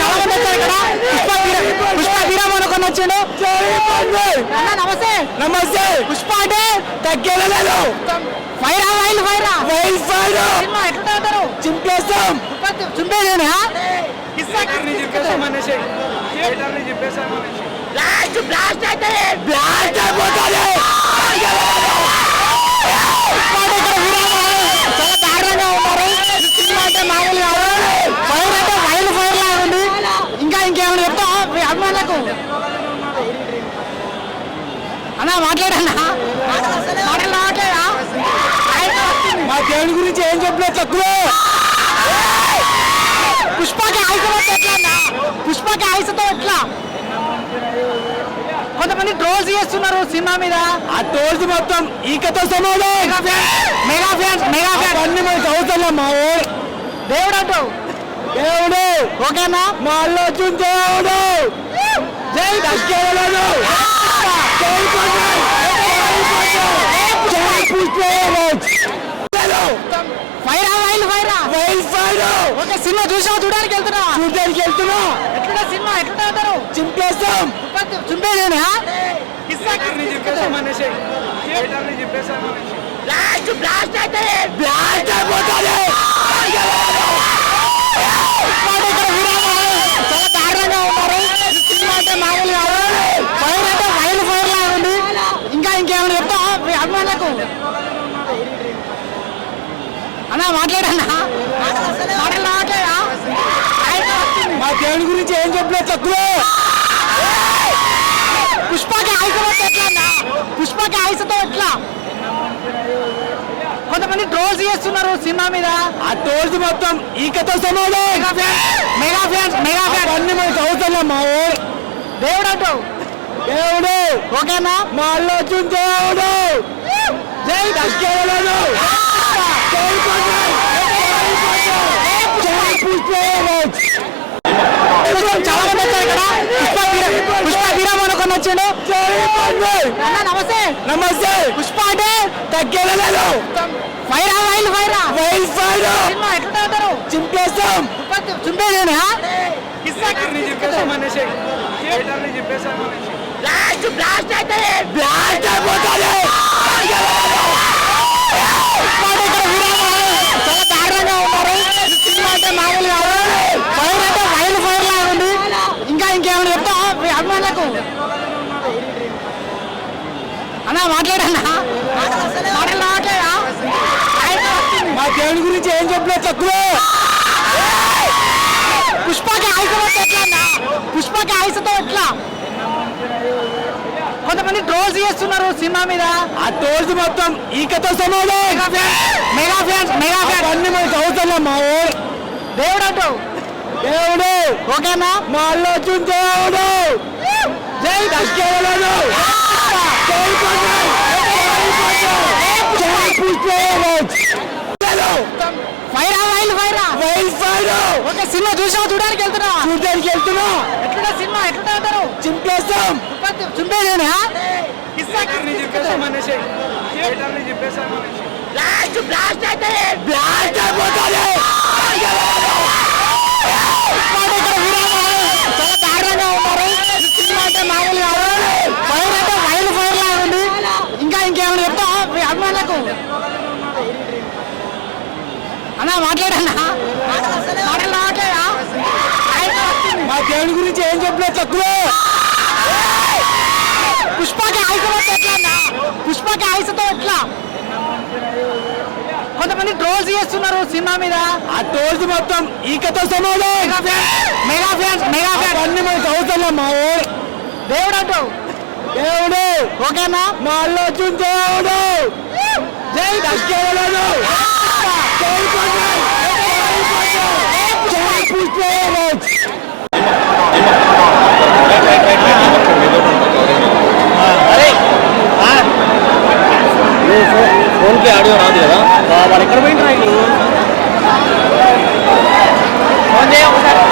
చాలా మంది వచ్చారు ఇక్కడ. పుష్ప హీరో కొని వచ్చాడు. నమస్తే నమస్తే. పుష్ప అంటే తగ్గేలేదు. ఫైరా వైల్ ఫైరా వైల్ ఫైర్ సినిమా ఎట్లా అంటారు? చింపేస్తాం. చింపేదేనా? బ్లాస్ట్ బ్లాస్ట్ అయితే బ్లాస్ట్ అయిపోతుంది. చాలా దారుణంగా ఉన్నారు. సినిమా అంటే మామూలుగా ఫైర్ అంటే వైల్ ఫైర్ లాగా ఉంది. ఇంకా ఇంకేమైనా చెప్తా మీ అభిమానులకు? అన్నా మాట్లాడన్నా మాటలు రావట్లేదా? మా దేవుని గురించి ఏం చెప్పలేదు తక్కువ. పుష్పకి ఆయుసతో ఎట్లా అన్నా? పుష్పకి ఆయుసతో ఎట్లా? కొంతమంది ట్రోల్స్ చేస్తున్నారు సినిమా మీద. ఆ ట్రోల్స్ మొత్తం ఈకతో సమానం. మెగా ఫ్యాన్స్ మెగా ఫ్యాన్స్ అన్ని మనకి అవుతున్నా. మా దేవుడు అంటూ దేవుడు ఓకేనా? మా అల్లు దేవుడు. జై దశకేలేదు. ఫైరా వైల్ ఫైరా వైల్ ఫైర్. ఓకే సినిమా చూడడానికి వెళ్తున్నా. ఎట్లా సినిమా ఎట్లా అంటారు? చింపేస్తాం. చింపేదేనా? బ్లాస్ట్ బ్లాస్ట్ అయితే బ్లాస్ట్ అయిపోతుంది. చాలా దారుణంగా ఉన్నారు. సినిమా అంటే మామూలుగా ఫైర్ అంటే వైల్ ఫైర్ లాగా ఉంది. ఇంకా ఇంకేమైనా చెప్తా మీ అభిమానులకు? అన్నా మాట్లాడన్నా మాటలు రావట్లేదా? మా దేవుని గురించి ఏం చెప్పలేదు తక్కువ. పుష్పకి ఆయుసతో ఎట్లా అన్నా? పుష్పకి ఆయుసతో ఎట్లా? కొంతమంది ట్రోల్స్ చేస్తున్నారు సినిమా మీద. ఆ ట్రోల్స్ మొత్తం ఈకతో సమానం. మెగా ఫ్యాన్స్ మెగా ఫ్యాన్స్ అన్ని మనకి అవుతున్నా. మా దేవుడు అంటూ దేవుడు ఓకేనా? మా అల్లు దేవుడు. జై దశకేలేదు. చాలా మంది వచ్చారు ఇక్కడ. పుష్ప హీరో కొని వచ్చాడు. నమస్తే నమస్తే. పుష్ప అంటే తగ్గేలేదు. ఫైరా వైల్ ఫైరా వైల్ ఫైర్ సినిమా ఎట్లా అంటారు? చింపేస్తాం. చింపేదేనా? బ్లాస్ట్ బ్లాస్ట్ అయితే బ్లాస్ట్ అయిపోతుంది. చాలా దారుణంగా ఉన్నారు. సినిమా అంటే మామూలుగా ఫైర్ అంటే వైల్ ఫైర్ లాగా ఉంది. ఇంకా ఇంకేమైనా చెప్తా మీ అభిమానులకు? అన్నా మాట్లాడన్నా మాటలు రావట్లేదా? మా దేవుని గురించి ఏం చెప్పలేదు తక్కువ. పుష్పకి ఆయుసతో ఎట్లా అన్నా? పుష్పకి ఆయుసతో ఎట్లా? కొంతమంది ట్రోల్స్ చేస్తున్నారు సినిమా మీద. ఆ ట్రోల్స్ మొత్తం ఈకతో సమానం. మెగా ఫ్యాన్స్ మెగా ఫ్యాన్స్ అన్ని మనకి అవుతున్నా. మా దేవుడు అంటూ దేవుడు ఓకేనా? మా అల్లు దేవుడు. జై దశకేలేదు. ఫైరా వైల్ ఫైరా వైల్ ఫైర్. ఓకే సినిమా చూడడానికి వెళ్తున్నా. ఎట్లా సినిమా ఎట్లా అంటారు? చింపేస్తాం. చింపేదేనా? బ్లాస్ట్ బ్లాస్ట్ అయితే బ్లాస్ట్ అయిపోతుంది. చాలా దారుణంగా ఉన్నారు. సినిమా అంటే మామూలుగా ఫైర్ అంటే వైల్ ఫైర్ లాగా ఉంది. ఇంకా ఇంకేమైనా చెప్తా మీ అభిమానులకు? అన్నా మాట్లాడన్నా మాటలు రావట్లేదా? మా దేవుని గురించి ఏం చెప్పలేదు తక్కువ. పుష్పకి ఆయుసతో ఎట్లా అన్నా? పుష్పకి ఆయుసతో ఎట్లా? కొంతమంది ట్రోల్స్ చేస్తున్నారు సినిమా మీద. ఆ ట్రోల్స్ మొత్తం ఈకతో సమానం. మెగా ఫ్యాన్స్ మెగా ఫ్యాన్స్ అన్ని మనకి అవుతున్నా. మా దేవుడు అంటూ దేవుడు ఓకేనా? మా అల్లు దేవుడు. జై దశకేలేదు. फोन के ऑडियो राదు కదా వాళ్ళు ఎక్కడ పోయిండ్రా? ఫోన్ చేయ ఒకసారి.